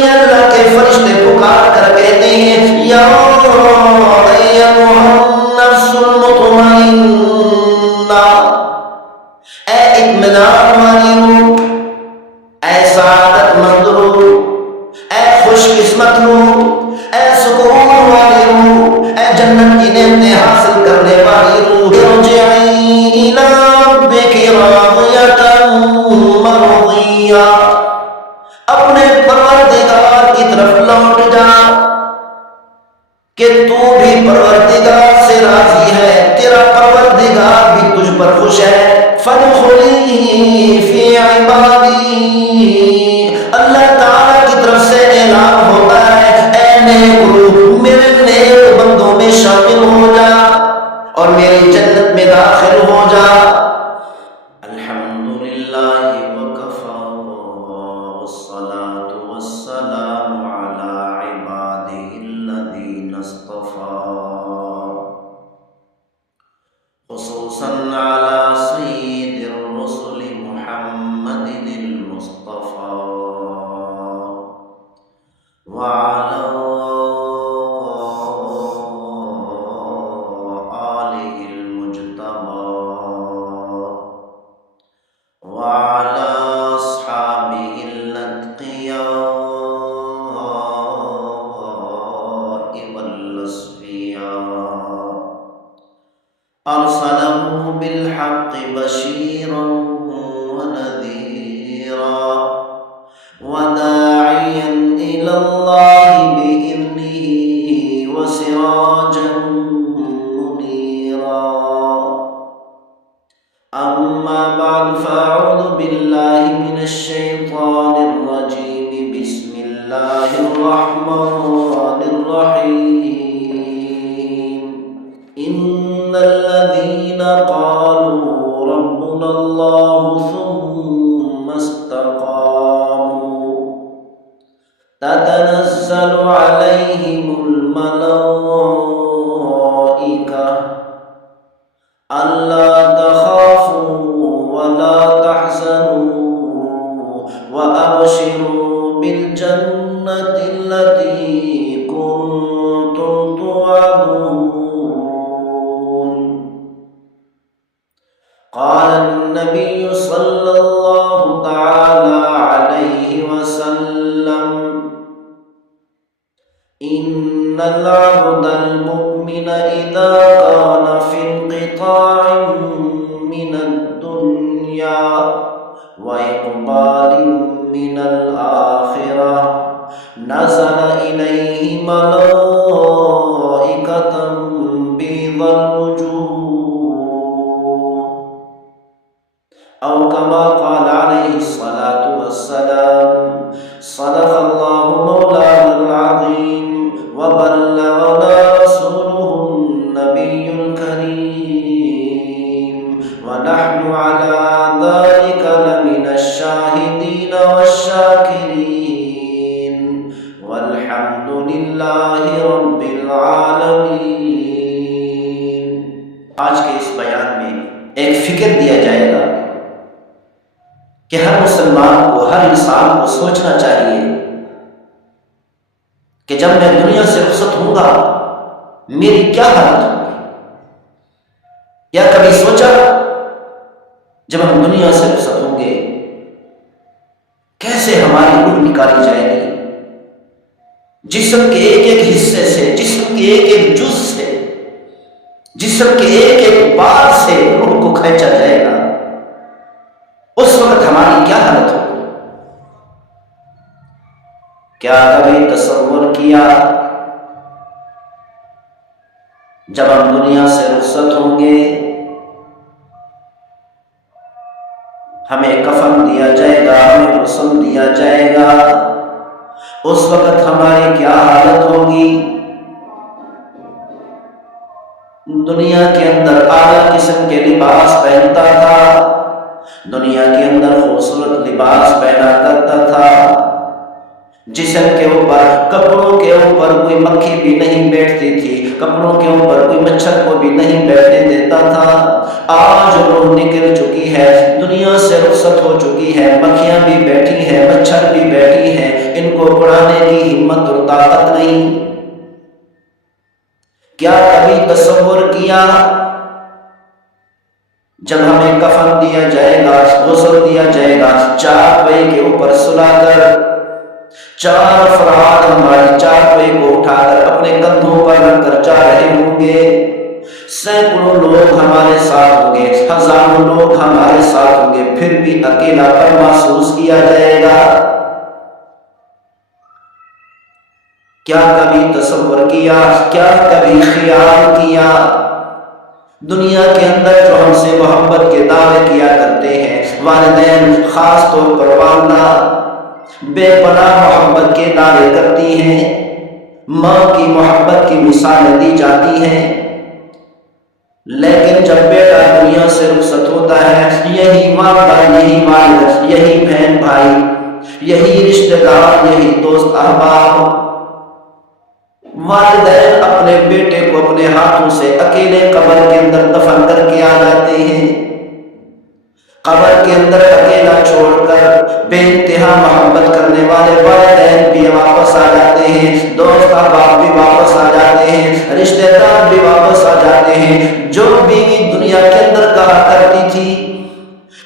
سنیے اللہ کے فرشتے پکار کر کہتے ہیں یا ایھا النفس المطمئنہ، اے اطمینان والی روح، اے سعادت مند روح، اے خوش قسمت روح، اے سکون والی روح، اے جنت کی نعمتیں حاصل کرنے والی روح، ارجعی الی ربک راضیۃ مرضیہ، اپنے پروردگار کی طرف لوٹ جا کہ تو بھی پروردگار سے راضی ہے، تیرا پروردگار بھی تجھ پر خوش ہے۔ فادخلی فی عبادی، اللہ تعالیٰ کی طرف سے اعلان ہوتا ہے اے نیک روح میرے نیک بندوں میں شامل ہو جا اور میری جنت میں داخل ہو جا۔ الحمدللہ وکفی والصلاة والسلام علی عبادہ الذین اصطفی، خصوصاً علی سید الرسل محمد المصطفى وعلى آلہ المجتبى وعلى أصحابه الأتقياء والأصفياء، أرسله بالحق بشيرا ونذيرا وداعيا إلى الله بإذنه وسراجا منيرا، أما بعد فأعوذ بالله من الشيطان الرجيم، بسم الله الرحمن الرحيم، إن الذين قالوا ربنا الله ثم استقاموا تتنزل عليهم الملائكة ألا تخافوا ولا تحزنوا وأبشروا بالجنة التي كنتم توعدون۔ قال النبي صلى الله تعالى عليه وسلم إن العبد المؤمن إذا كان في انقطاع من الدنيا وإقبال من الآخرة نزل إليه ملائكة بيض الوجوه، أو كما قال عليه الصلاة والسلام، صدق الله مولانا العظيم وبلغنا رسوله النبي الكريم، ونحن على ذلك لمن الشاهدين والشاكرين، والحمد لله رب العالمين۔ آج کے اس بیان میں ایک فکر دیا جائے گا کہ ہر مسلمان کو، ہر انسان کو سوچنا چاہیے کہ جب میں دنیا سے رخصت ہوں گا میری کیا حالت ہوگی۔ یا کبھی سوچا جب ہم دنیا سے رخصت ہوں گے کیسے ہماری روح نکالی جائے گی، جسم کے ایک ایک حصے سے، جسم کے ایک ایک جز سے، جسم کے ایک ایک بار سے روح کو کھینچا جائے گا، اس وقت ہماری کیا حالت ہوگی۔ کیا کبھی تصور کیا جب ہم دنیا سے رخصت ہوں گے ہمیں کفن دیا جائے گا، ہمیں غسل دیا جائے گا، اس وقت ہماری کیا حالت ہوگی۔ دنیا کے اندر اعلیٰ قسم کے لباس پہنتا تھا، دنیا کے اندر خوبصورت لباس پہنا کرتا تھا، جسم کے اوپر، کپڑوں کے اوپر کوئی مکھی بھی نہیں بیٹھتی تھی، کپڑوں کے اوپر کوئی مچھر کو بھی نہیں بیٹھنے دیتا تھا۔ آج روح نکل چکی ہے، دنیا سے رخصت ہو چکی ہے، مکھیاں بھی بیٹھی ہیں، مچھر بھی بیٹھی ہیں، ان کو اڑانے کی ہمت اور طاقت نہیں۔ کیا کبھی تصور کیا جب ہمیں کفن دیا جائے گا، غسل دیا جائے گا، چارپائی کے اوپر سلا کر چار افراد ہماری چارپائی کو اٹھا کر اپنے کندھوں پر رکھ کر جا رہے ہوں گے، سینکڑوں لوگ ہمارے ساتھ ہوں گے، ہزاروں لوگ ہمارے ساتھ ہوں گے، پھر بھی اکیلا پن محسوس کیا جائے گا؟ کیا کبھی تصور کیا، کیا کبھی خیال کیا؟ دنیا کے اندر جو ہم سے محبت کے دعوے کیا کرتے ہیں، والدین خاص طور پر والدہ بے پناہ محبت کے دعوے کرتی ہیں، ماں کی محبت کی مثالیں دی جاتی ہیں، لیکن جب بیٹا دنیا سے رخصت ہوتا ہے، یہی والدہ، یہی والد، یہی بہن بھائی، یہی رشتہ دار، یہی دوست احباب، والدین اپنے بیٹے کو اپنے ہاتھوں سے اکیلے قبر کے اندر دفن کر کے آ جاتے ہیں، قبر کے اندر اکیلا چھوڑ کر بے انتہا محبت کرنے والے والدین بھی واپس آ جاتے ہیں، دوست احباب بھی واپس آ جاتے ہیں، رشتہ دار بھی واپس آ جاتے ہیں۔ جو بیوی دنیا کے اندر کہا کرتی تھی،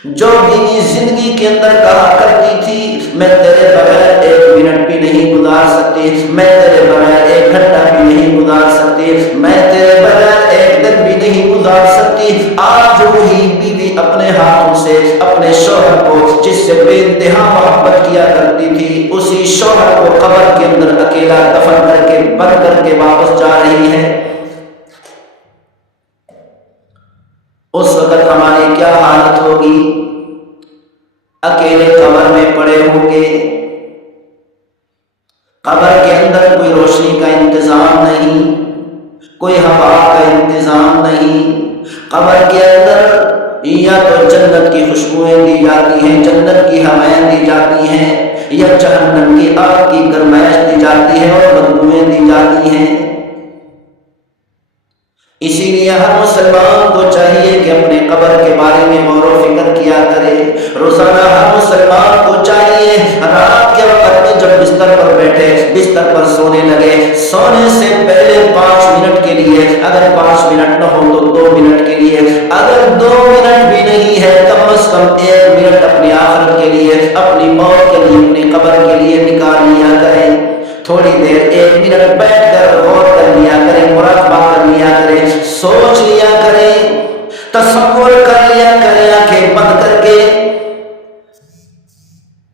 جو بیوی زندگی کے اندر کہا کرتی تھی میں تیرے بغیر ایک منٹ بھی نہیں گزار سکتی، میں تیرے بغیر ایک گھنٹہ بھی نہیں گزار سکتی، میں تیرے بغیر ایک دن بھی نہیں گزار سکتی، آج وہی بیوی اپنے ہاتھوں سے اپنے شوہر کو جس سے بے انتہا محبت کیا کرتی تھی، اسی شوہر کو قبر کے اندر اکیلا دفن کر کے بند کر کے واپس جا رہی ہے۔ اس وقت ہماری کیا حالت ہوگی؟ اکیلے قبر میں پڑے ہوں گے، قبر کے اندر کوئی روشنی کا انتظام نہیں، کوئی ہوا کا انتظام نہیں، قبر کے اندر یا تو جنت کی خوشبوئیں دی جاتی ہیں، جنت کی ہوائیں دی جاتی ہیں، یا جہنم کی آگ کی گرمائش دی جاتی ہے اور بدبوئیں دی جاتی ہیں۔ اسی لیے ہر مسلمان کو چاہیے کہ اپنے قبر کے بارے میں غور و فکر کیا کرے۔ روزانہ ہر مسلمان کو چاہیے رات کے وقت میں جب بستر پر بیٹھے، بستر پر سونے لگے، سونے سے پہلے 5 منٹ کے لیے، اگر 5 منٹ نہ ہو تو 2 منٹ کے لیے، اگر 2 منٹ بھی نہیں ہے کم از کم 1 منٹ اپنی آخرت کے لیے، اپنی موت کے لیے، اپنی قبر کے لیے نکال لیا کریں۔ تھوڑی دیر 1 منٹ بیٹھ کر غور کر لیا کریں، مراقبہ کر لیا کریں، سوچ لیا کریں، تصور کر لیا کریں آنکھیں بند کر کے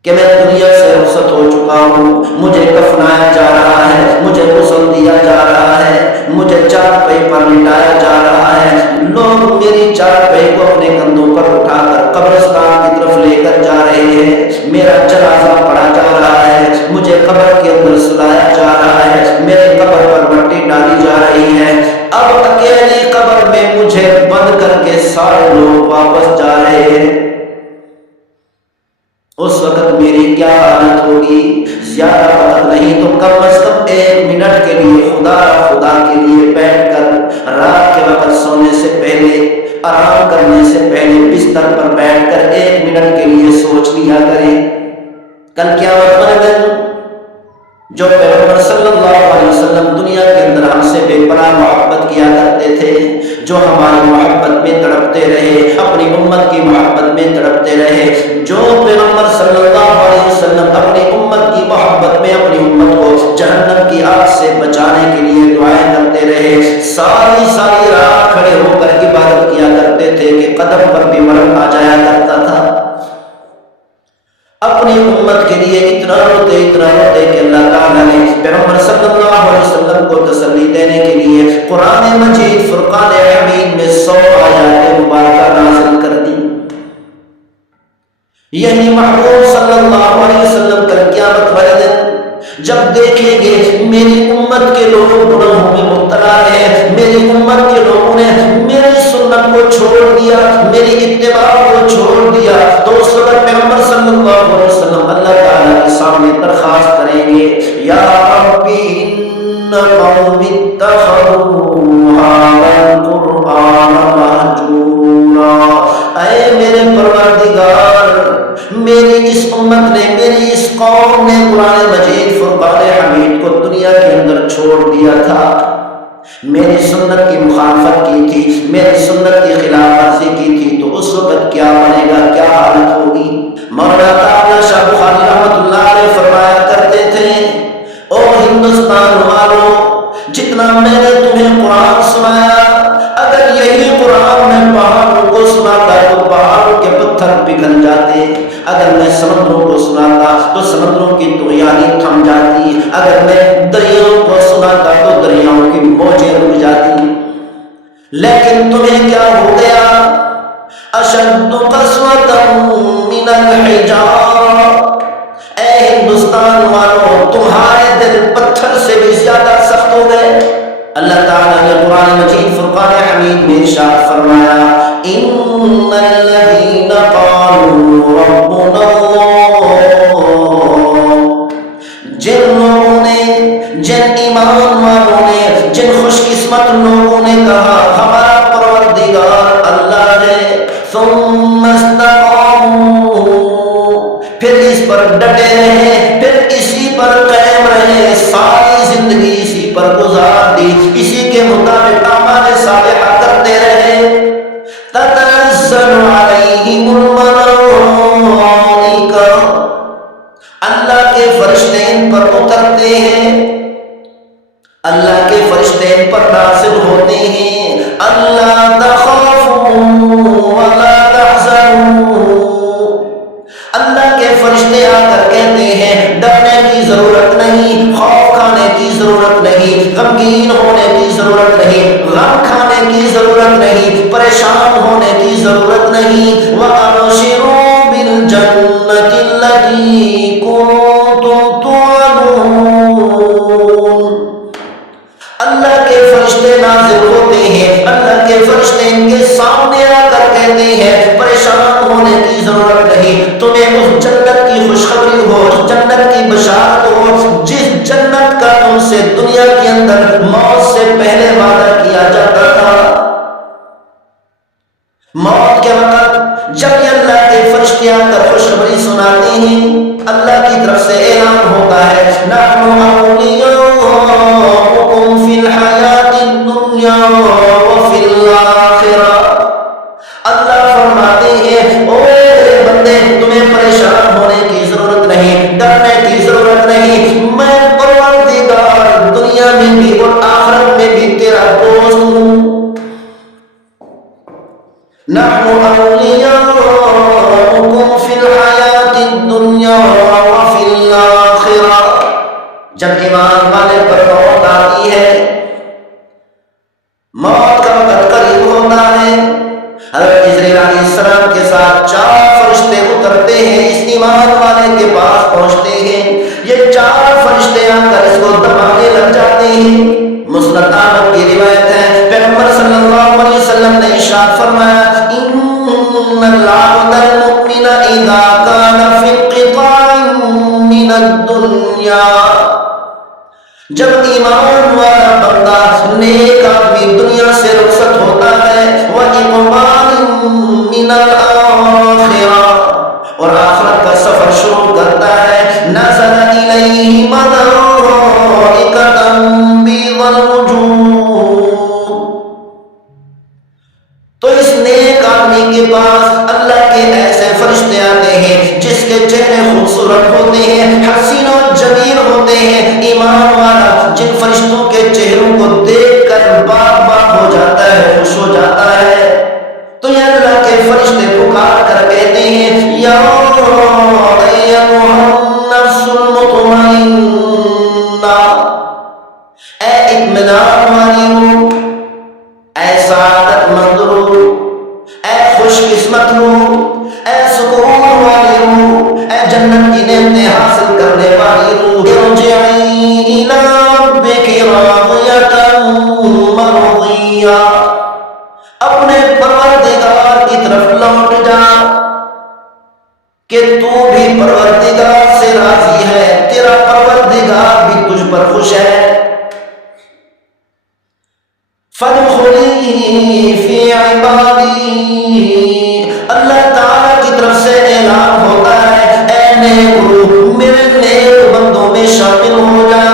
کہ میں دنیا سے رخصت ہو چکا ہوں، مجھے کفنایا جا رہا ہے، مجھے غسل دیا جا رہا ہے، مجھے چارپائی پر لٹایا جا رہا ہے، لوگ میری چارپائی کو اپنے کندھوں پر اٹھا کر قبرستان کی طرف لے کر جا رہے ہیں، میرا جنازہ پڑا جا رہا ہے، مجھے قبر کے اندر سلایا جا رہا ہے، میرے قبر پر مٹی ڈالی جا رہی ہے، اب اکیلی قبر میں مجھے بند کر کے سارے لوگ واپس جا رہے ہیں۔ اس وقت میری کیا حالت ہوگی؟ زیادہ وقت نہیں تو کم از کم 1 منٹ کے لیے خدا کے لیے بیٹھ کر رات کے وقت سونے سے پہلے، آرام کرنے سے پہلے بستر پر بیٹھ کر 1 منٹ کے لیے سوچ لیا کریں کل قیامت والے دن جو پیغمبر صلی اللہ علیہ وسلم دنیا کے اندر ہم سے بے پناہ محبت کیا کرتے تھے، جو ہماری محبت میں تڑپتے رہے، اپنی امت کی محبت میں تڑپتے رہے، جو پیغمبر صلی اللہ علیہ وسلم اپنی امت کی محبت میں اپنی امت کو جہنم کی آگ سے بچانے کے لیے دعائیں کرتے رہے، ساری رات کھڑے ہو کر عبادت کیا کرتے تھے کہ قدم پر بھی مرم آ جایا کرتا تھا، اپنی امت کے لیے اتنا روتے کہ اللہ تعالیٰ نے پیغمبر صلی اللہ علیہ وسلم کو تسلی دینے کے لیے قرآن مجید فرقان حمید میں 100 آیات مبارکہ نازل کر دی۔ یہی محبوب صلی اللہ علیہ وسلم کل قیامت والے دن جب دیکھیں گے میری امت کے لوگ گناہوں میں مبتلا ہیں، میری امت کے لوگوں نے میری سنت کو چھوڑ دیا، میری اتباع کو چھوڑ دیا، تو اس وقت پیغمبر صلی اللہ علیہ وسلم اللہ تعالیٰ کے سامنے درخواست کریں گے، یا ربی قوم اتخذوا هذا القرآن مهجورا۔ اے میرے پروردگار، میری اس امت نے، میری اس قوم نے قرآن مجید فرقان حمید کو دنیا کے اندر چھوڑ دیا تھا، میری سنت کی مخالفت کی تھی، میری سنت کی خلاف ورزی کی تھی، تو اس وقت کیا بنے گا، کیا حالت ہوگی؟ مولانا تعالی شاہ بخاری رحمۃ اللہ علیہ فرمایا کرتے تھے، او ہندوستان والوں، جتنا میں نے تمہیں قرآن سنایا، اگر یہی قرآن میں پہاڑوں کو سناتا تو پہاڑوں کے پتھر پگھل جاتے، اگر میں سمندروں کو سناتا تو سمندروں کی طغیانی تھم جاتی، اگر میں دریاؤں کو سناتا تو دریاؤں کی موجیں رک جاتی، لیکن تمہیں کیا ہو گیا؟ اشد قسوۃ من الحجارہ، اے ہندوستان والوں، تمہارے دل پتھر سے بھی زیادہ سخت ہو گئے۔ اللہ تعالیٰ نے قرآن مجید فرقان حمید میں ارشاد فرمایا، ان الذین قالوا ربنا اللہ، جن لوگوں نے، جن ایمان والوں نے، جن خوش قسمت لوگوں نے کہا ہمارا پروردگار اللہ ہے، ثم استقاموا، پھر اس پر ڈٹے رہے، پھر اسی پر قائم رہے، ساری زندگی اسی پر گزار دی، اسی کے مطابق اعمال صالحہ کرتے رہے، تتنزل علیہم الملائکہ، اللہ کے فرشتے ان پر اترتے ہیں، اللہ کے فرشتے ان پر نازل ہوتے ہیں، اللہ تخافوا ولا تحزنوا، اللہ کے فرشتے آ کر کہتے ہیں ڈرنے کی ضرورت نہیں، خوف کھانے کی ضرورت نہیں، غمگین ہونے کی ضرورت نہیں، غم کھانے کی ضرورت نہیں، پریشان ہونے کی ضرورت نہیں، وَأَبْشِرُوا بِالْجَنَّةِ الَّتِي كُنتُمْ تُوعَدُونَ، اللہ کے فرشتے نازل ہوتے ہیں، اللہ کے فرشتے ان کے سامنے آ کر کہتے ہیں پریشان ہونے کی ضرورت نہیں، تمہیں اس جنت کی خوشخبری ہو، اس جنت کی بشارت ہو جس جنت کا تم سے دنیا کے اندر موت سے پہلے وعدہ کیا جاتا تھا۔ موت کے وقت جب یہ اللہ کے فرشتے آ کر خوشخبری سناتے ہیں، اللہ کی طرف سے اعلان ہوتا ہے نحن اولیاؤکم فی الحیات الدنیا وفی الآخرہ، اللہ فرماتے ہیں او میرے بندے، تمہیں پریشان ہونے کی ضرورت نہیں، ڈرنے کی ضرورت نہیں، میں پروردگار دنیا میں بھی اور آخرت میں بھی تیرا دوست ہوں۔ نحن اولیاؤکم فی الحیات الدنیا وفی الآخرہ، جب ایمان والے پر موت آتی ہے، موت کا وقت قریب ہوتا ہے، حضرت جبرائیل علیہ السلام کے ساتھ 4 فرشتے اترتے ہیں، اس ایمان والے کے پاس پہنچتے ہیں، یہ 4 فرشتے آ کر اس کو دبانے لگ جاتے ہیں۔ مسند احمد کی روایت ہے، پیغمبر صلی اللہ علیہ وسلم نے ارشاد فرمایا ان العبد المؤمن اذا كان في انقطاع من الدنيا، جب ایمان والا بندہ نیک آدمی دنیا سے رخصت ہوتا ہے، وَإِقْبَالٍ مِّنَ الْآخِرَةِ، اور آخرت کا سفر شروع کرتا ہے، نَزَلَ إِلَيْهِ مَلَائِكَةٌ بِيضَ الْوُجُوهِ، تو اس نیک آدمی کے پاس اللہ کے ایسے فرشتے آتے ہیں جس کے چہرے خوبصورت ہوتے ہیں، حسین و جمیل ہوتے ہیں، ایمان والا جن فرشتوں کے چہروں کو دیکھ کر باغ باغ ہو جاتا ہے، خوش ہو جاتا ہے، تو یہ اللہ کے فرشتے پکار کر کہتے ہیں یا ایھا النفس المطمئنہ، اے اطمینان والی روح، اے سعادت مند روح، اے خوش قسمت روح، اے سکون والی روح، اے جنت کی نعمتیں حاصل کرنے والی روح، ارجعی الی ربک راضیۃ مرضیہ، اپنے پروردگار کی طرف لوٹ جا کہ تو بھی پروردگار سے راضی ہے، تیرا پروردگار بھی تجھ پر خوش ہے۔ فی عبادی، اللہ تعالیٰ کی طرف سے اعلان ہوتا ہے اے نیک روح میرے نیک بندوں میں شامل ہو جا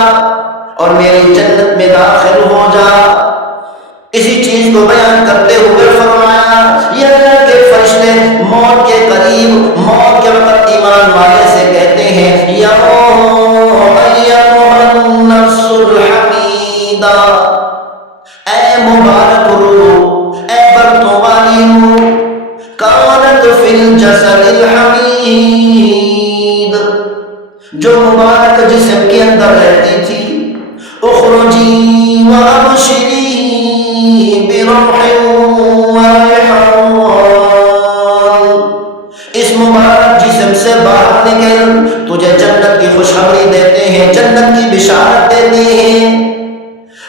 اور میری جنت میں داخل ہو جا۔ اسی چیز کو بیان کرتے ہوئے فرمایا یہ اللہ کے فرشتے موت کے قریب موت کے وقت ایمان والے سے کہتے ہیں یا ایھا النفس الحمیدہ، اے مبارک روح، اے برتوں والی روح، کانت فی الجسد الحمید، جو مبارک جسم کے اندر رہتی تھی، اخرجی وابشری بروح وریحان، اس مبارک جسم سے باہر نکل، تجھے جنت کی خوشخبری دیتے ہیں، جنت کی بشارت دیتے ہیں،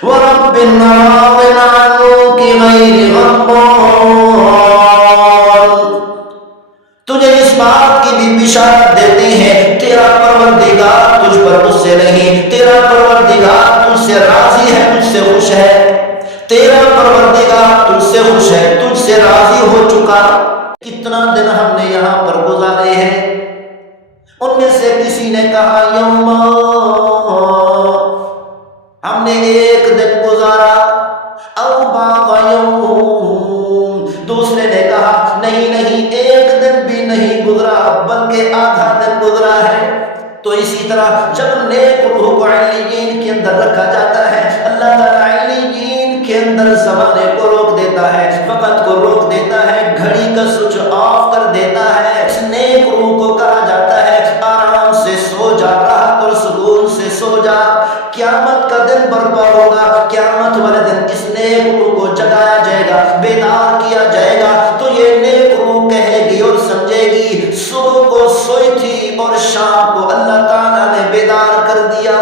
وَرَبٍّ رَّاضٍ عَنْكِ غَيْرِ غَضْبَانٍ، تجھے اس بات کی بھی بشارت دیتے ہیں تیرا پروردگار تجھ پر غصے نہیں، تیرا پروردگار تجھ سے راضی ہے، تجھ سے خوش ہے، تیرا پروردگار تجھ سے خوش ہے، تجھ سے راضی ہو چکا۔ کتنا دن ہم نے یہاں پر گزارے ہیں؟ ان میں سے کسی نے کہا یوم، ہم نے ایک دن گزارا، او بعض یوم، دوسرے نے کہا نہیں نہیں ایک دن بھی نہیں گزرا بلکہ آدھا دن گزرا ہے۔ تو اسی طرح جب نیک روح کو علیین کے اندر رکھا جاتا ہے، اللہ تعالیٰ علیین کے اندر زمانے کو روک دیتا ہے، وقت کو روک دیتا ہے، گھڑی کا سوئچ آف کر دیتا ہے۔ اس نیک روح کو کہا جاتا ہے آرام سے سو جا، راحت اور سکون سے سو جا، قیامت کا دن برپا ہوگا، قیامت والے دن اس نیک روح کو جگایا جائے گا، بیدار کیا جائے گا، تو یہ نیک روح کہے گی اور سمجھے گی صبح کو سوئی تھی اور شام کو اللہ تعالیٰ نے بیدار کر دیا۔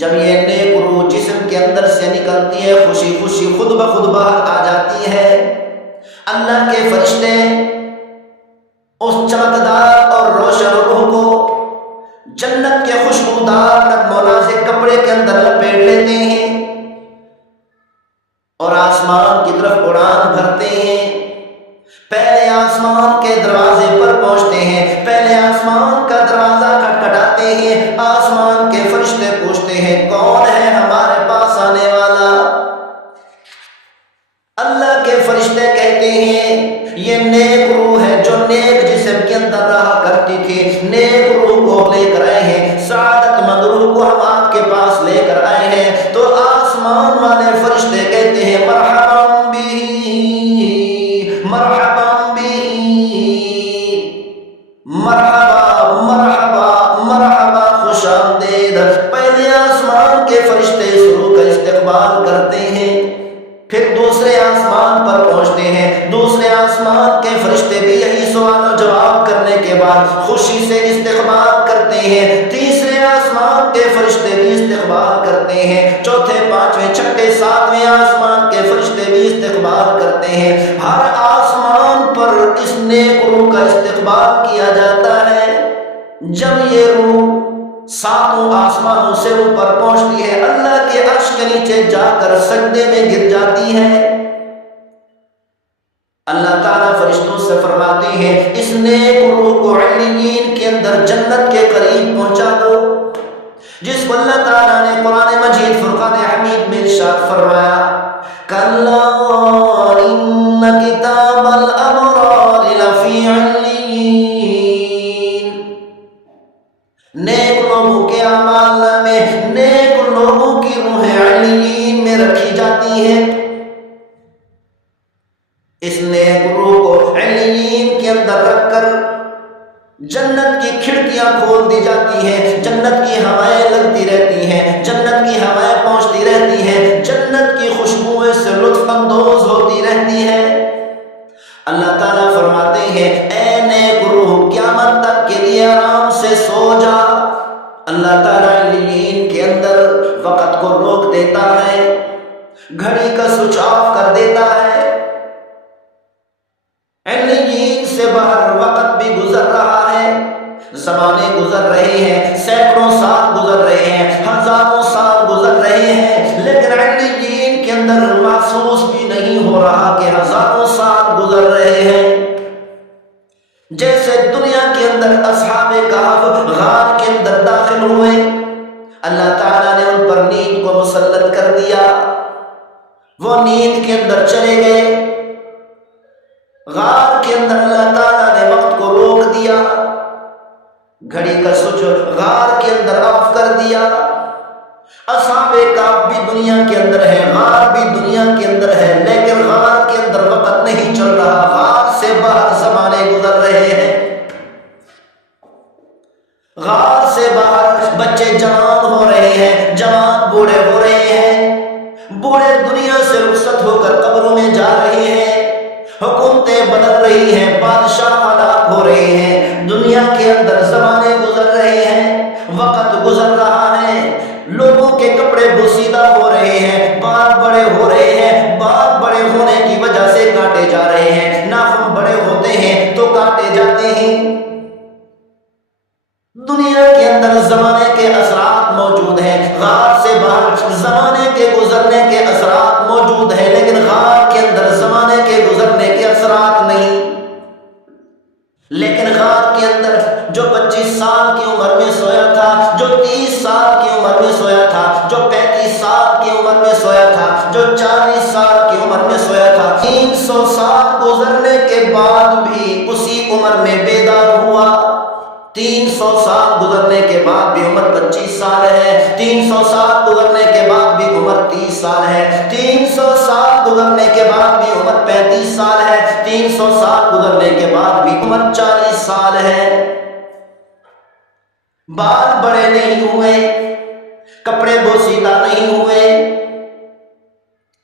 جب یہ نیک روح جسم کے اندر سے نکلتی ہے، خوشی خوشی خود بخود باہر آ جاتی ہے، اللہ کے فرشتے اس چمکدار اور روشن روح کو جنت کے خوشبودار نغموں سے کپڑے کے اندر لپیٹ لیتے ہیں اور آسمان کی طرف اڑان بھرتے ہیں۔ پہلے آسمان کے دروازے پر پہنچتے ہیں، پہلے آسمان کا دروازہ کھٹکھٹاتے ہیں، آسمان کے فرشتے پوچھتے ہیں کون ہے ہمارے پاس آنے والا؟ اللہ کے فرشتے کہتے ہیں یہ نیک روح ہے جو نیک جسم کے اندر رہا کرتی تھی، نیک روح کو لے کر آئے ہیں، سعادت مند روح کو ہم آپ کے پاس لے کر آئے ہیں۔ تو آسمان والے فرشتے کہتے ہیں مرحبا بھی، مرحبا بھی، مرحبا مرحبا مرحبا، خوش آمدید۔ پہلے آسمان کے فرشتے اس روح کا استقبال کرتے ہیں، پھر دوسرے آسمان پر پہنچتے ہیں، دوسرے آسمان کے فرشتے بھی یہی سوال و جواب کرنے کے بعد خوشی سے استقبال کرتے ہیں، تیسرے آسمان کے فرشتے بھی استقبال کرتے ہیں، چوتھے پانچویں چھٹے ساتویں آسمان کے فرشتے بھی استقبال کرتے ہیں۔ ہر آسمان پر اس نیک روح کا استقبال کیا جاتا ہے۔ جب یہ روح ساتوں آسمانوں سے اوپر پہنچتی ہے، اللہ کے عرش کے نیچے جا کر سجدے میں گر جاتی ہے، اللہ تعالیٰ فرشتوں سے فرماتے ہیں اس نیک روح کو علیین کے اندر جنت کے قریب پہنچا دو، جس کو اللہ تعالیٰ نے قرآن مجید فرقان حمید میں ارشاد فرمایا کلا ان کتاب الابرار لفی علیین، نیک لوگوں کے اعمال نامے، نیک لوگوں کی روحیں علیین میں رکھی جاتی ہیں۔ اس نیک روح کو علیین کے اندر رکھ کر جنت کی کھڑکیاں کھول دی جاتی ہیں، جنت کی ہوائیں لگتی رہتی ہیں، جنت کی ہوائیں پہنچتی رہتی ہیں، جنت کی خوشبوئیں سے لطف اندوز ہوتی رہتی ہیں۔ اللہ تعالیٰ فرماتے ہیں اے نیک روح قیامت تک کے لیے آرام سے سو جا۔ اللہ تعالیٰ علیین کے اندر وقت کو روک دیتا ہے، گھڑی کا سوئچ آف کر دیتا ہے، علیین سے باہر وقت بھی گزر رہا ہے، زمانے گزر رہے ہیں، سینکڑوں سال گزر رہے ہیں، ہزاروں سال گزر رہے ہیں، لیکن علیین کے اندر محسوس بھی نہیں اللہ تعالیٰ نے ان پر نیند کو مسلط کر دیا، وہ نیند کے اندر چلے گئے۔ غار کے اندر اللہ تعالیٰ نے وقت کو روک دیا، گھڑی کا سوئچ غار کے اندر آف کر دیا۔ اصحاب کہف بھی دنیا کے اندر ہے، غار بھی دنیا کے اندر ہے، لیکن غار کے اندر وقت نہیں چل رہا، غار سے باہر زمانے گزر رہے ہیں۔ غار سے باہر بچے جوان ہو رہے ہیں، جوان بوڑھے ہو رہے ہیں، بوڑھے دنیا سے رخصت ہو کر قبروں میں جا رہے ہیں، حکومتیں بدل رہی ہیں، بادشاہ ہلاک ہو رہے ہیں، دنیا کے اندر زمانے گزر رہے ہیں، وقت گزر رہا ہے، لوگوں کے کپڑے بوسیدہ ہو رہے ہیں، بال بڑے ہو رہے ہیں، بال بڑے ہونے کی وجہ سے کاٹے جا رہے ہیں، ناخن بڑے ہوتے ہیں تو کاٹے جاتے ہیں۔ دنیا کے اندر زمانے کے اثرات موجود ہیں، غار سے باہر زمانے کے گزرنے کے اثرات موجود ہیں، لیکن غار کے اندر زمانے کے گزرنے کے اثرات نہیں۔ لیکن غار کے اندر جو 25 سال کی عمر میں سویا تھا، جو 30 سال کی عمر میں سویا تھا، جو 35 سال کی عمر میں سویا تھا، جو 40 سال کی عمر میں سویا تھا، 300 سال گزرنے کے بعد بھی اسی عمر میں بیدار ہوا۔ 300 سال گزرنے کے بعد بھی عمر 25 سال ہے، 300 سال گزرنے کے بعد بھی عمر 30 سال ہے، 300 سال گزرنے کے بعد بھی عمر 35 سال ہے، 300 سال گزرنے کے بعد بھی عمر 40 سال ہے۔ بال بڑے نہیں ہوئے، کپڑے بوسیدہ نہیں ہوئے،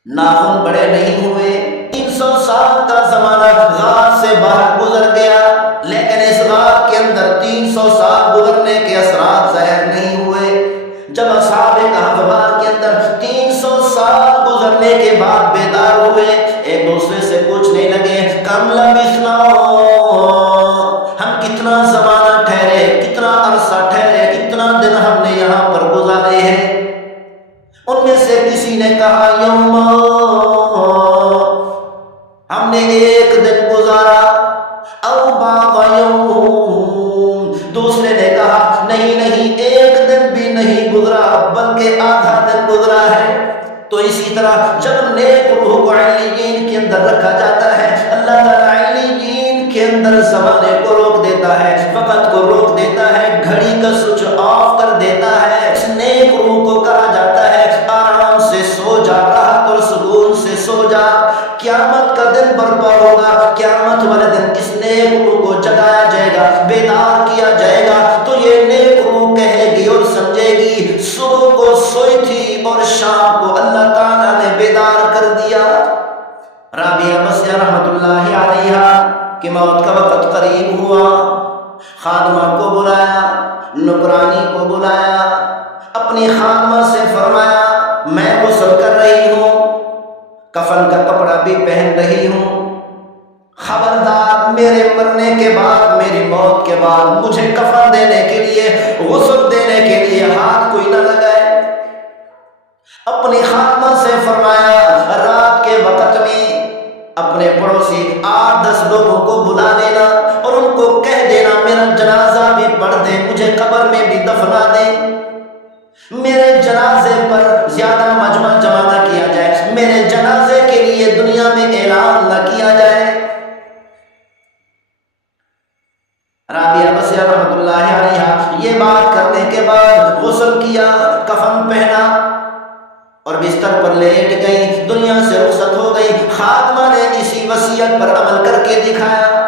ناخن بڑے نہیں ہوئے، 300 سال کا زمانہ غار سے باہر گزر گیا، لیکن اس غار کے اندر 300 سال گزرنے کے اثرات ظاہر نہیں ہوئے۔ جب اصحاب کہف غار کے اندر 300 سال گزرنے کے بعد بیدار ہوئے، ایک دوسرے سے پوچھنے لگے، کم لبثنا، ہم کتنا زمانہ ٹھہرے، کتنا عرصہ ٹھہرے، کتنا دن ہم نے یہاں پر گزارے ہیں؟ ان میں سے کسی نے کہا یوم، ہم نے ایک دن گزارا، او بعض یوم، دوسرے نے کہا نہیں ایک دن بھی نہیں گزرا بلکہ آدھا دن گزرا ہے۔ تو اسی طرح جب نیک روح کو علیین کے اندر رکھا جاتا ہے، اللہ تعالیٰ علیین کے اندر زمانے کو روک دیتا ہے، وقت کو روک دیتا ہے، گھڑی کا سوئچ آف کر دیتا ہے۔ اس نیک روح کو کہا جاتا ہے آرام سے سو جا، راحت اور سکون سے سو جا، قیامت کا دن برپا ہوگا، قیامت والے دن اس نیک روح کو جگایا جائے گا، بیدار کیا جائے گا، تو یہ نیک روح کہے گی اور سمجھے گی صبح کو سوئی تھی اور شام کو اللہ تعالیٰ نے بیدار کر دیا۔ رابعہ بصریہ رحمۃ اللہ علیہا کہ موت کا وقت قریب ہوا، خادمہ کو بلایا، نوکرانی کو بلایا، اپنی خادمہ سے فرمایا میں غسل کر رہی ہوں، کفن کا کپڑا بھی پہن رہی ہوں، خبردار میرے مرنے کے بعد، میری موت کے بعد مجھے کفن دینے کے لیے، غسل دینے کے لیے ہاتھ کوئی نہ لگائے۔ اپنی خادمہ سے فرمایا رات کے وقت میں اپنے پڑوسی 8-10 لوگوں کو بلا لینا اور ان کو کہہ دینا میرا جنازہ بھی پڑھ دیں، مجھے قبر میں بھی دفنا دیں، میرے جنازے پر زیادہ مجمع جمع نہ کیا جائے، میرے جنازے کے لیے دنیا میں اعلان نہ کیا جائے۔ رابعہ بصریہ رحمۃ اللہ علیہا یہ بات کرنے کے بعد غسل کیا، کفن پہنا اور بستر پر لیٹ گئی، دنیا سے رخصت ہو گئی۔ خادمہ نے اسی وصیت پر عمل کر کے دکھایا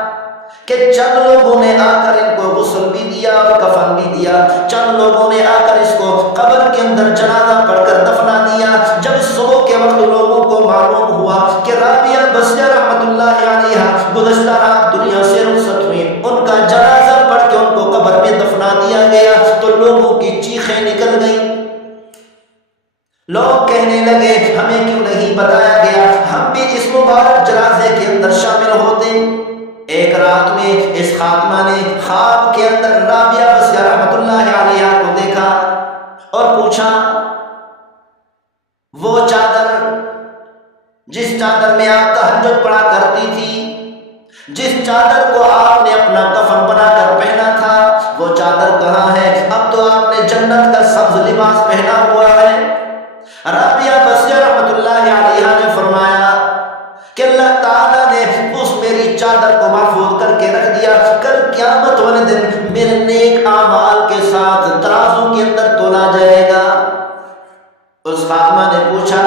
کہ چند لوگوں نے آ کر ان کو غسل بھی دیا اور کفن بھی دیا، چند لوگوں نے آ کر اس کو قبر کے اندر جنازہ پڑھ کر دفنا دیا۔ جب صبح کے وقت لوگوں کو معلوم ہوا کہ رابعہ بصریہ رحمۃ اللہ علیہا گزشتہ رات دنیا سے رخصت ہوئی، ان کا جنازہ پڑھ کے ان کو قبر میں دفنا دیا گیا، تو لوگوں کی چیخیں نکل گئیں، لوگ کہنے لگے ہمیں کیوں نہیں بتایا گیا، ہم بھی اس مبارک جنازے کے اندر شامل ہوتے۔ ایک رات میں اس خاتمہ نے خواب کے اندر رابعہ بصریہ رحمۃ اللہ علیہا کو دیکھا اور پوچھا وہ چادر جس چادر میں آپ تہجد پڑھا کرتی تھی، جس چادر کو آپ نے اپنا کفن بنا کر پہنا تھا، وہ چادر کہاں ہے؟ اب تو آپ نے جنت کا سبز لباس پہنا ہوا ہے۔ رابعہ بصریہ رحمۃ اللہ علیہا نے فرمایا کہ اللہ تعالیٰ نے اس میری چادر کو محفوظ کر کے رکھ دیا، کل قیامت والے دن میرے نیک اعمال کے ساتھ ترازو کے اندر تولا جائے گا۔ اس خاتمہ نے پوچھا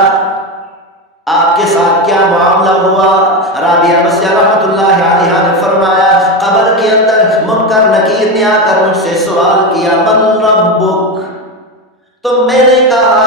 آپ کے ساتھ کیا معاملہ ہوا؟ رابعہ بصریہ رحمۃ اللہ علیہا نے فرمایا قبر کے اندر منکر نکیر نے آ کر مجھ سے سوال کیا من ربک، تو میں نے کہا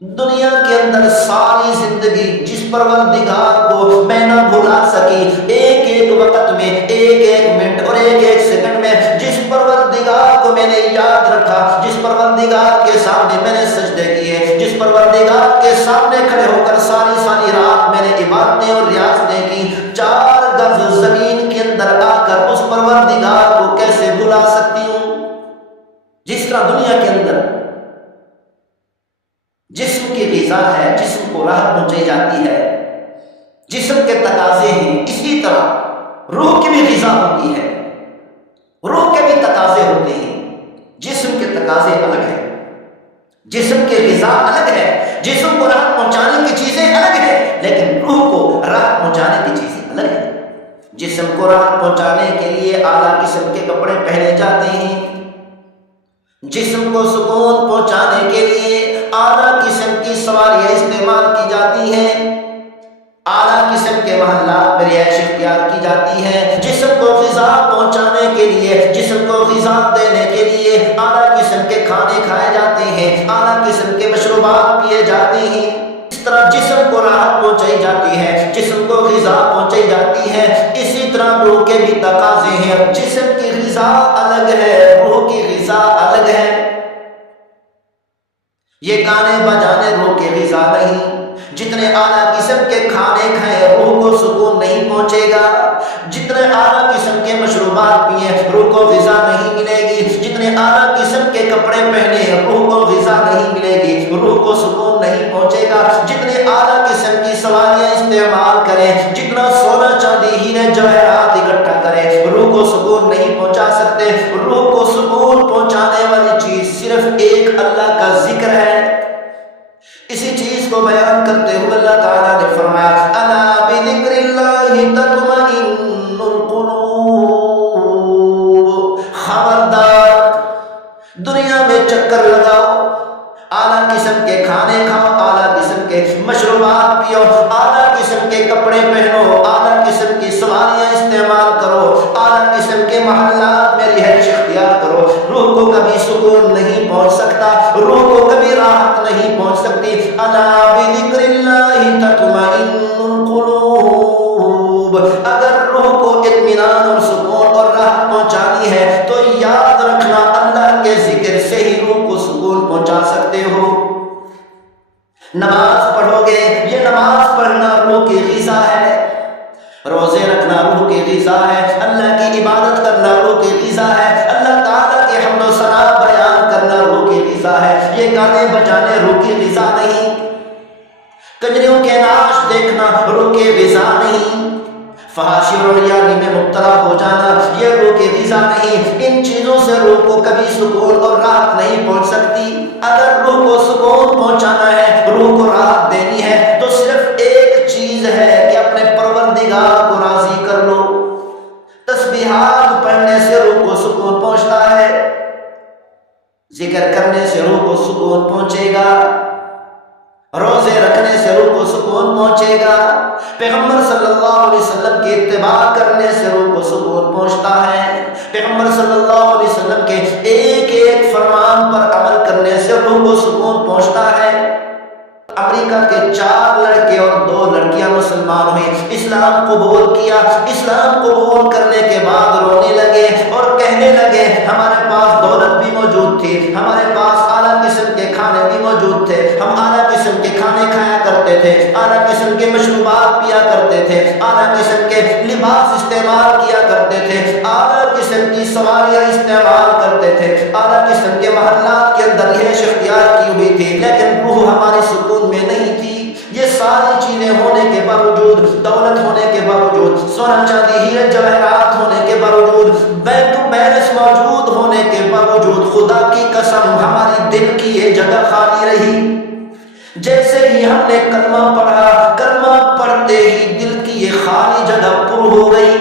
دنیا کے اندر ساری زندگی جس پروردگار کو میں نہ بھلا سکی، ایک ایک وقت میں، ایک ایک منٹ اور ایک ایک سیکنڈ میں جس پروردگار کو میں نے یاد رکھا، جس پروردگار کے سامنے میں نے سجدے کیے، جس پروردگار کے سامنے کھڑے ہو کر ساری رات میں نے عبادتیں اور ریاضتیں کی، 4 گز زمین کے اندر آ کر اس پروردگار کو کیسے بھلا سکتی ہوں؟ جس طرح دنیا کے اندر جسم کی غذا ہے، جسم کو راحت پہنچائی جاتی ہے، جسم کے تقاضے ہیں، اسی طرح روح کی بھی غذا ہوتی ہے، روح کے بھی تقاضے ہوتے ہیں۔ جسم کے تقاضے الگ ہیں، جسم کی غذا الگ ہے، جسم کو راحت پہنچانے کی چیزیں الگ ہیں، لیکن روح کو راحت پہنچانے کی چیزیں الگ ہیں۔ جسم کو راحت پہنچانے کے لیے اعلیٰ قسم کے کپڑے پہنے جاتے ہیں، جسم کو سکون پہنچانے کے لیے اعلیٰ قسم کی سواریاں استعمال کی جاتی ہیں، اعلیٰ قسم کے محلات میں رہائش اختیار کی جاتی ہے، جسم کو غذا پہنچانے کے لیے، جسم کو غذا دینے کے لیے اعلیٰ قسم کے کھانے کھائے جاتے ہیں، اعلیٰ قسم کے مشروبات پیے جاتے ہیں۔ اس طرح جسم کو راحت پہنچائی جاتی ہے، جسم کو غذا پہنچائی جاتی ہے، اسی طرح روح کے بھی تقاضے ہیں۔ جسم کی غذا الگ ہے، روح کی غذا الگ ہے۔ یہ گانے بجانے روح کی غذا نہیں، جتنے اعلیٰ قسم کے کھانے کھائیں روح کو سکون نہیں پہنچے گا، جتنے اعلیٰ قسم کے مشروبات پئیں روح کو غذا نہیں ملے گی، جتنے اعلیٰ قسم کے کپڑے پہنے روح کو غذا نہیں ملے گی، روح کو سکون نہیں پہنچے گا، جتنے اعلیٰ قسم کی سواریاں استعمال کریں، جتنا سونا چاندی ہیرے جواہرات اکٹھا کریں، روح کو سکون نہیں پہنچا سکتے۔ روح کو سکون پہنچانے والی چیز صرف ایک اللہ کا ذکر ہے۔ اسی چیز کو بیان کرتے ہوئے اللہ تعالیٰ نے فرمایا الا بذکر اللہ تطمئن القلوب، خبردار دنیا میں چکر لگاؤ، اعلیٰ قسم کے کھانے کھاؤ، اعلیٰ قسم کے مشروبات پیو، اعلیٰ قسم کے کپڑے پہنو، اعلیٰ قسم کی سواریاں استعمال کرو، اعلیٰ قسم کے محلات میں رہائش اختیار کرو، روح کو کبھی سکون نہیں پہنچ سکتا، روح کو کبھی راحت نہیں پہنچ سکتی۔ الا بذکر اللہ تطمئن القلوب، اگر روح کو اطمینان اور سکون اور راحت پہنچانی ہے تو یاد رکھنا اللہ کے ذکر سے ہی روح کو سکون پہنچا سکتے ہو۔ نماز پڑھو گے، یہ نماز پڑھنا روح کی غذا ہے، روزے رکھنا روح کی غذا ہے، اللہ کی عبادت کرنا روح کی غذا ہے، اللہ تعالیٰ کی حمد و ثنا بیان کرنا روح کی غذا ہے۔ یہ گانے بجانے روح کی غذا نہیں، کنجریوں کے ناچ دیکھنا روح کی غذا نہیں، فحاشی اور عیاری میں مبتلا ہو جانا یہ روح کی غذا نہیں۔ ان چیزوں سے روح کو کبھی سکون اور راحت نہیں پہنچ سکتی۔ اگر روح کو سکون پہنچانا ہے، روح کو راحت دینی ہے تو صرف ایک چیز ہے کہ اپنے پروردگار کو راضی کر لو۔ تسبیحات پڑھنے سے روح کو سکون پہنچتا ہے، ذکر کرنے سے روح کو سکون پہنچے گا، روزے رکھنے سے روح کو سکون پہنچے گا، پیغمبر صلی اللہ علیہ وسلم کی اتباع کرنے سے روح کو سکون پہنچتا ہے، پیغمبر صلی اللہ علیہ وسلم کے ایک ایک فرمان پر عمل کرنے سے روح کو سکون پہنچتا ہے۔ امریکہ کے 4 لڑکے اور 2 لڑکیاں مسلمان ہوئے، اسلام قبول کیا، اسلام قبول کرنے کے بعد رونے لگے اور کہنے لگے ہمارے پاس دولت بھی موجود تھی، ہمارے پاس اعلیٰ قسم کے کھانے بھی موجود تھے، ہم اعلیٰ قسم کے کھانے کھایا کرتے تھے، اعلیٰ قسم کے مشروبات پیا کرتے تھے، اعلیٰ قسم کے لباس استعمال کیا کرتے تھے، اعلیٰ قسم کی سواریاں استعمال کرتے تھے، اعلیٰ قسم کے محلات کے اندر رہائش اختیار کی ہوئی تھی، لیکن روح ہماری سکون میں نہیں تھی۔ یہ ساری چیزیں ہونے کے باوجود، دولت ہونے کے باوجود، سونا چاندی ہیرے جواہرات ہونے کے باوجود، بینک بیلنس موجود ہونے کے باوجود، خدا کی قسم ہماری دل کی یہ جگہ خالی رہی۔ جیسے ہی ہم نے کلمہ پڑھا، کلمہ پڑھتے ہی دل کی یہ خالی جگہ پر ہو گئی۔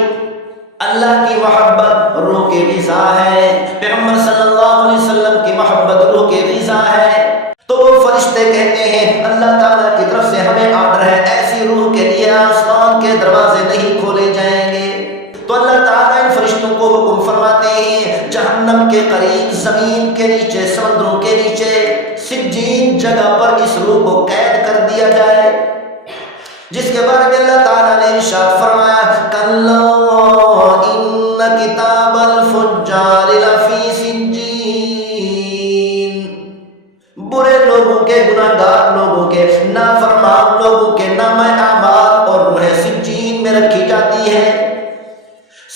اللہ کی محبت روح کی غذا ہے، پیغمبر صلی اللہ علیہ وسلم کی محبت روح کی غذا ہے۔ تو وہ فرشتے کہتے ہیں اللہ تعالیٰ کی طرف سے ہمیں آرڈر ہے، ایسی روح کے لیے آسمان کے دروازے نہیں کھولے جائیں گے۔ تو اللہ تعالیٰ ان فرشتوں کو حکم فرماتے ہیں جہنم کے قریب، زمین کے نیچے، سمندروں کے نیچے سجین جگہ پر اس روح کو قید کر دیا جائے، جس کے بارے میں اللہ تعالیٰ نے ارشاد فرمایا کلا ان کتاب الفجار لفی سجین۔ برے لوگوں کے، گناہگار لوگوں کے، نافرمان لوگوں کے نام اعمال اور روح سجین میں رکھی جاتی ہے۔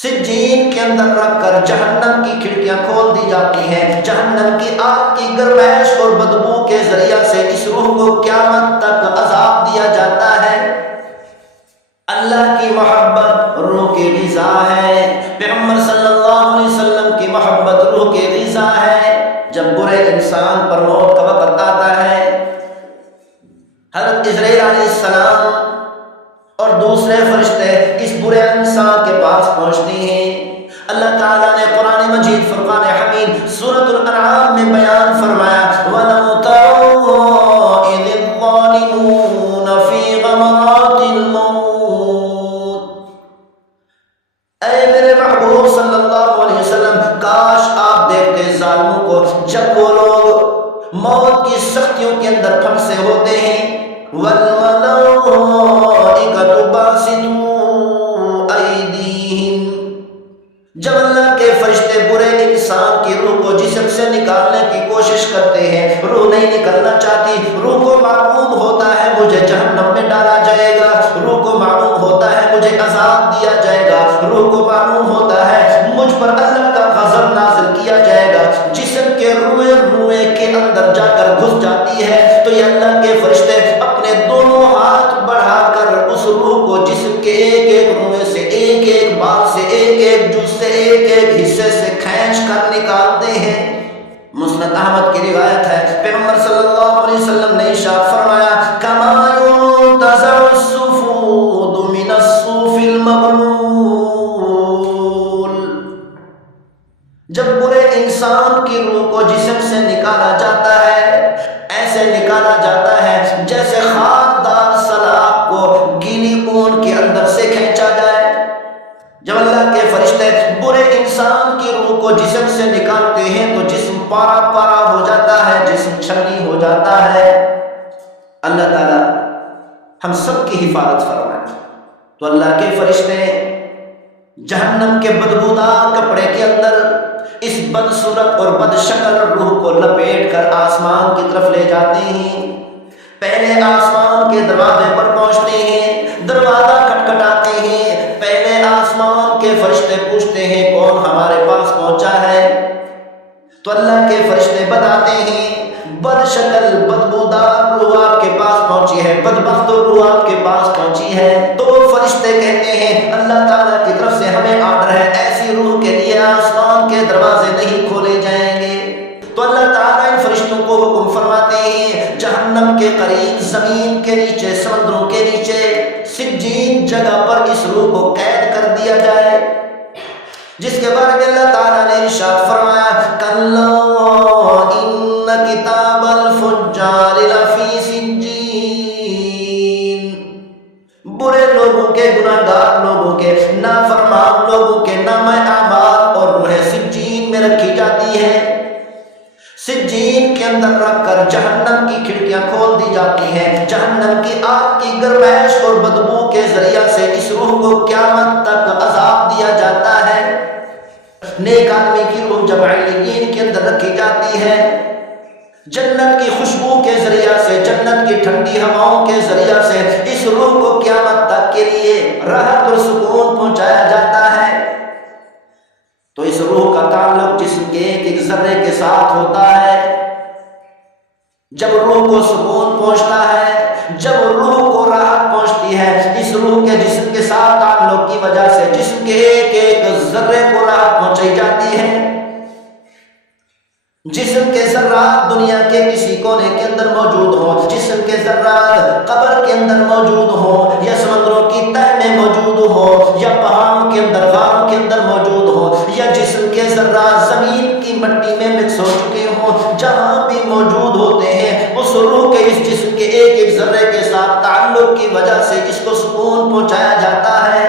سجین کے اندر رکھ کر جہنم کی کھڑکیاں کھول دی جاتی ہیں، جہنم کی آگ کی گرمائش اور بدبو کے ذریعہ سے اس روح کو قیامت تک عذاب دیا جاتا ہے۔ اللہ کی محبت روح کی غذا ہے، پیغمبر صلی اللہ علیہ وسلم کی محبت روح کی غذا ہے۔ جب برے انسان پر موت کا وقت آتا ہے، حضرت عزرائیل علیہ السلام اور دوسرے فرشتے اس برے انسان کے پاس پہنچتے ہیں۔ اللہ تعالیٰ نے قرآن مجید فرقان حمید سورۃ الانعام میں بیان فرمایا وَلَوْ تَرَوْا إِذِ الظَّالِمُونَ فِي غَمَرَاتِ الْمَوْتِ۔ اے میرے محبوب صلی اللہ علیہ وسلم، کاش آپ دیکھتے ظالموں کو جب وہ لوگ موت کی سختیوں کے اندر پھنسے ہوتے ہیں۔ وَالْمَلَائِكَةُ بَاسِطُو أَيْدِيهِمْ، جب اللہ کے فرشتے برے انسان کی روح کو جسم سے نکالنے کی کوشش کرتے ہیں، روح نہیں نکلنا چاہتی، روح کو معلوم ہوتا ہے مجھے جہنم میں ڈالا جائے گا، روح کو معلوم ہوتا ہے مجھے عذاب دیا جائے گا، روح کو معلوم ہوتا ہے مجھ پر اللہ کا غضب نازل کیا جائے گا، جسم کے روئے روئے کے اندر جا کر گھس جاتی ہے۔ تو یہ اللہ کے فرشتے اپنے دونوں ہاتھ بڑھا کر اس روح کو جسم کے ایک ایک روئے سے، ایک ایک بال سے، ایک ایک جز سے، ایک ایک حصے سے کھینچ کر نکالتے ہیں۔ مسند احمد کی روایت ہے، پیغمبر صلی اللہ علیہ وسلم نے ارشاد فرمایا کما ينتزع السفود من الصوف المبلول، جب برے انسان کی روح کو جسم سے نکالا جاتا ہے، ایسے نکالا جاتا ہے جیسے خاردار سلاخ کو گیلی اون کے اندر سے کھینچا جائے۔ جب اللہ کے فرشتے برے انسان کی روح کو جسم سے نکالتے ہیں تو جسم پارا پارا ہو جاتا ہے، جسم چھلنی ہو جاتا ہے۔ اللہ تعالیٰ ہم سب کی حفاظت فرمائے۔ تو اللہ کے فرشتے جہنم کے بدبودار کپڑے کے اندر اس بدصورت اور بدشکل روح کو لپیٹ کر آسمان کی طرف لے جاتے ہیں۔ پہلے آسمان کے دروازے پر پہنچتے ہیں، دروازہ کھٹکھٹاتے ہیں، پہلے آسمان کے فرشتے پوچھتے ہیں کون ہمارے پاس پہنچا ہے؟ تو اللہ کے فرشتے بتاتے ہیں بدشکل بدبودار روح آپ کے پاس پہنچی ہے، بدبخت روح آپ کے پاس پہنچی ہے۔ تو وہ فرشتے کہتے ہیں اللہ تعالیٰ کی طرف سے ہمیں آرڈر ہے، ایسی روح کے لیے آسمان کے دروازے نہیں کھولے جائیں گے۔ تو اللہ تعالیٰ ان فرشتوں کو حکم فرماتے ہیں جہنم کے قریب، زمین کے نیچے، سمندروں کے نیچے سجین جگہ پر اس روح کو قید کر دیا جائے، جس کے بارے میں اللہ تعالیٰ نے ارشاد فرمایا کلا ان کتاب الفجار لفی سجین۔ برے لوگوں کے، گناہگار لوگوں کے، نافرمان لوگوں کے نام اعمال اور روح سجین میں رکھی جاتی ہے۔ سجین کے اندر رکھ کر جہنم کی کھڑکیاں کھول دی جاتی ہیں، جہنم کی آگ کی گرمائش اور بدبو کے ذریعہ سے اس روح کو قیامت تک عذاب دیا جاتا ہے۔ نیک آدمی کی روح جب علیین کے اندر رکھی جاتی ہے، جنت کی خوشبو کے ذریعہ سے، جنت کی ٹھنڈی ہواؤں کے ذریعہ سے اس روح کو قیامت تک کے لیے راحت اور سکون پہنچایا جاتا ہے۔ تو اس روح کا تعلق جسم کے ایک ایک ذرے کے ساتھ ہوتا ہے۔ جب روح کو سکون پہنچتا ہے، جب روح کو راحت پہنچتی ہے، اس روح کے جسم کے ساتھ تعلق کی وجہ سے جسم کے ایک ایک ذرے کو راحت پہنچائی جاتی ہے۔ جسم کے ذرات دنیا کے کسی کونے کے اندر موجود ہوں، جسم کے ذرات قبر کے اندر موجود ہوں، یا سمندروں کی تہ میں موجود ہوں، یا پہاڑوں کے اندر غاروں کے اندر موجود ہوں، یا جسم کے ذرات زمین کی مٹی میں مکس ہو چکے ہوں، جہاں بھی موجود ہوتے ہیں اس روح کے اس جسم کے ایک ایک ذرے کے ساتھ تعلق کی وجہ سے اس کو سکون پہنچایا جاتا ہے۔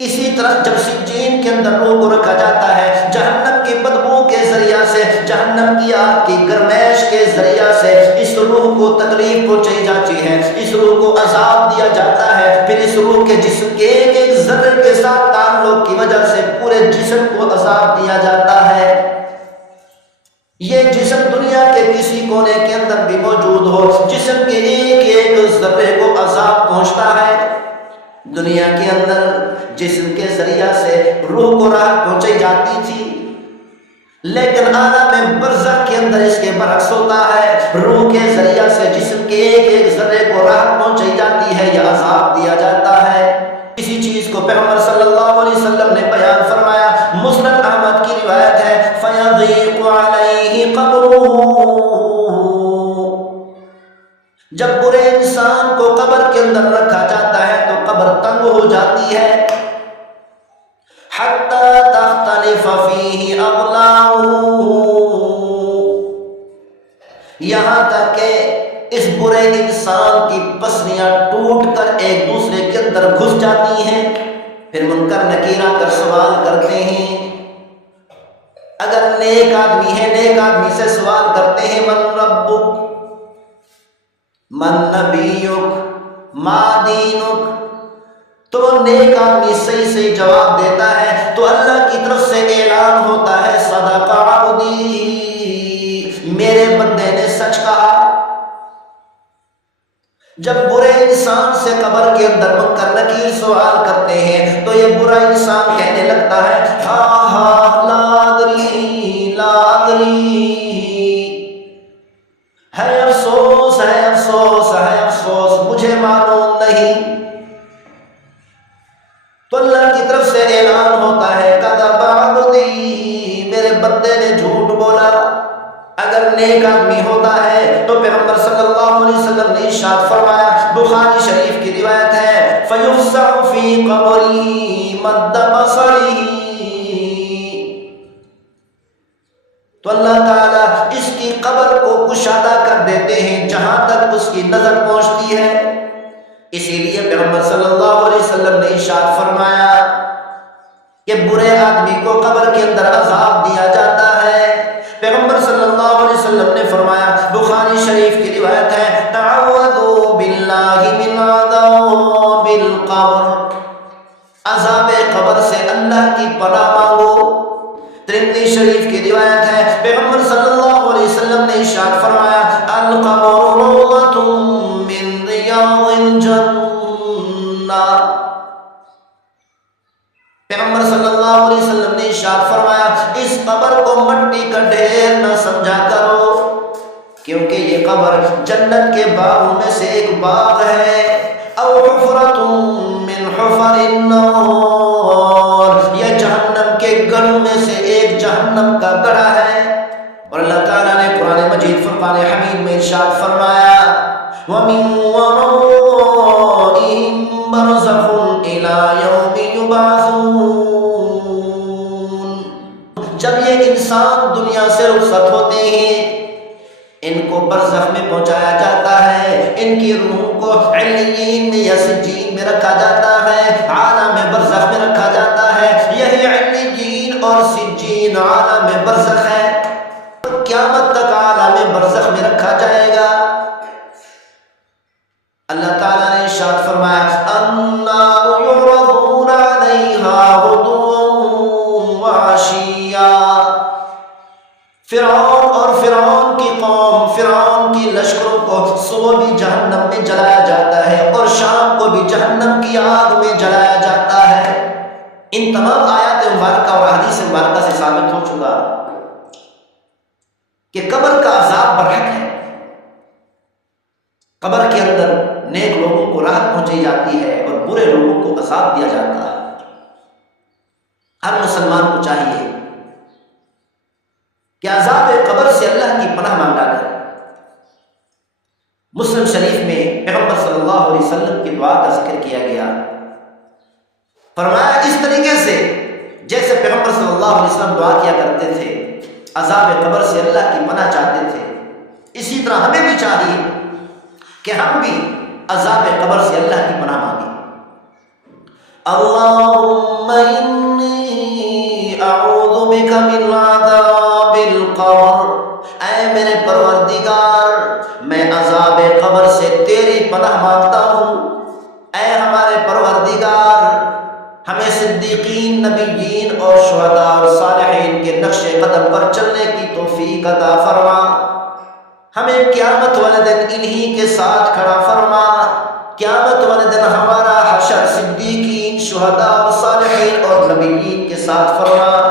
اسی طرح جب سجین کے اندر روح کو رکھا جاتا ہے، جہنم کی بدبو کے ذریعہ سے، جہنم کی آگ کی گرمائش کے ذریعہ سے اس روح کو تکلیف پہنچائی جاتی ہے، اس روح کو عذاب دیا جاتا ہے، پھر اس روح کے جسم کے ایک ایک ذرے کے ساتھ تعلق کی وجہ سے پورے جسم کو عذاب دیا جاتا ہے۔ یہ جسم دنیا کے کسی کونے کے اندر بھی موجود ہو، جسم کے ایک ایک ذرے کو عذاب پہنچتا ہے۔ دنیا کے اندر جسم کے ذریعہ سے روح کو راحت پہنچائی جاتی تھی، لیکن عالم برزخ کے اندر اس کے برعکس ہوتا ہے، روح کے ذریعہ سے جسم کے ایک ایک ذرے کو راحت پہنچائی جاتی ہے یا عذاب دیا جاتا ہے۔ اسی چیز کو پیغمبر صلی اللہ علیہ وسلم نے بیان فرمایا، مسند احمد کی روایت ہے، فَيَضِيقُ عَلَيْهِ قَبْرُهُ، جب برے انسان کو قبر کے اندر رکھا جاتا ہے تو قبر تنگ ہو جاتی ہے، حَتَّى تَخْتَلِفَ فِيهِ أَضْلَاعُهُ، یہاں تک کہ اس برے انسان کی پسلیاں ٹوٹ کر ایک دوسرے کے اندر گھس جاتی ہیں۔ پھر منکر نکیر آ کر سوال کرتے ہیں، اگر نیک آدمی ہے، نیک آدمی سے سوال کرتے ہیں، من ربک، من نبیک، ما دینک، تو نیک آدمی صحیح صحیح جواب دیتا ہے تو اللہ کی طرف سے اعلان ہوتا ہے، صدق عبدی، میرے بندے نے سچ کہا۔ جب برے انسان سے قبر کے اندر منکر نکیر سوال کرتے ہیں تو یہ برا انسان کہنے لگتا ہے، ہاں ہاں لا ادری لا ادری، ہے افسوس ہے افسوس ہے افسوس، مجھے معلوم نہیں۔ تو اللہ کی طرف سے اعلان ہوتا ہے، کذب عبدی، میرے بندے نے جھوٹ بولا۔ اگر نیک آدمی ہوتا ہے تو پیغمبر صلی اللہ علیہ وسلم نے ارشاد فرمایا، بخاری شریف کی روایت ہے، فَيُفْسَعُ فِي قَبْرِهِ مَدَّ بَصَرِهِ، تو اللہ تعالیٰ اس کی قبر کو کشادہ کر دیتے ہیں جہاں تک اس کی نظر پہنچتی ہے۔ اسی لیے پیغمبر صلی اللہ علیہ وسلم نے ارشاد فرمایا کہ برے آدمی کو قبر کے اندر عذاب دیا جاتا ہے۔ پیغمبر صلی اللہ علیہ وسلم نے فرمایا، بخاری شریف کی روایت ہے، تعوذوا باللہ من عذاب القبر، عذاب قبر سے اللہ کی پناہ مانگو۔ ترمذی شریف کی روایت ہے، پیغمبر صلی اللہ علیہ وسلم نے ارشاد فرمایا، القبر روضۃ من ریاض الجنہ، پیغمبر صلی اللہ علیہ وسلم نے ارشاد فرمایا، اس قبر کو مٹی کا ڈھیر نہ سمجھا کرو، کیونکہ یہ قبر جنت کے باغوں میں سے ایک باغ ہے، او حفرۃ من حفر النار، یا جہنم کے گڑھوں میں سے ایک جہنم کا گڑھا ہے۔ اور اللہ تعالیٰ نے قرآن مجید فرقان حمید میں ارشاد فرمایا، وَمِن وَرَائِهِم بَرْزَخٌ إِلَى يَوْمِ يُبْعَثُونَ، جب یہ انسان دنیا سے رخصت ہوتے ہیں ان کو برزخ میں پہنچایا جاتا ہے، ان کی روحوں کو علیین میں یا سجین میں رکھا جاتا ہے، عالم برزخ میں رکھا جاتا ہے۔ یہی علیین اور سجین عالم برزخ ہے، قیامت تک عالم برزخ میں رکھا جائے گا۔ اللہ تعالیٰ نے ارشاد فرمایا، النار یعرضون علیہا غدوا وعشیا، فرعون اور فرعون کی قوم، فرعون کی لشکروں کو صبح بھی جہنم میں جلایا جاتا ہے اور شام کو بھی جہنم کی آگ میں جلایا جاتا ہے۔ ان تمام آیات مبارکہ اور حدیث مبارکہ سے ثابت ہو چکا کہ قبر کا عذاب برحق ہے۔ قبر کے اندر نیک لوگوں کو راحت پہنچائی جاتی ہے اور برے لوگوں کو عذاب دیا جاتا ہے۔ ہر مسلمان کو چاہیے کہ عذاب قبر سے اللہ کی پناہ مانگا کرے۔ مسلم شریف میں پیغمبر صلی اللہ علیہ وسلم کی دعا کا ذکر کیا گیا، فرمایا اس طریقے سے جیسے پیغمبر صلی اللہ علیہ وسلم دعا کیا کرتے تھے، عذاب قبر سے اللہ کی پناہ چاہتے تھے، اسی طرح ہمیں بھی چاہیے کہ ہم بھی عذاب قبر سے اللہ کی پناہ مانگیں۔ اللہم انی اعوذ بک من عذاب القبر، اے میرے پروردگار میں عذاب قبر سے تیری پناہ مانگتا ہوں۔ اے ہمارے پروردگار ہمیں صدیقین، نبیین اور شہداء اور صالحین کے نقش قدم پر چلنے کی توفیق عطا فرما، ہمیں قیامت والے دن انہی کے ساتھ کھڑا فرما، قیامت والے دن ہمارا حشر صدیقین، شہداء اور صالحین اور نبیین کے ساتھ فرما۔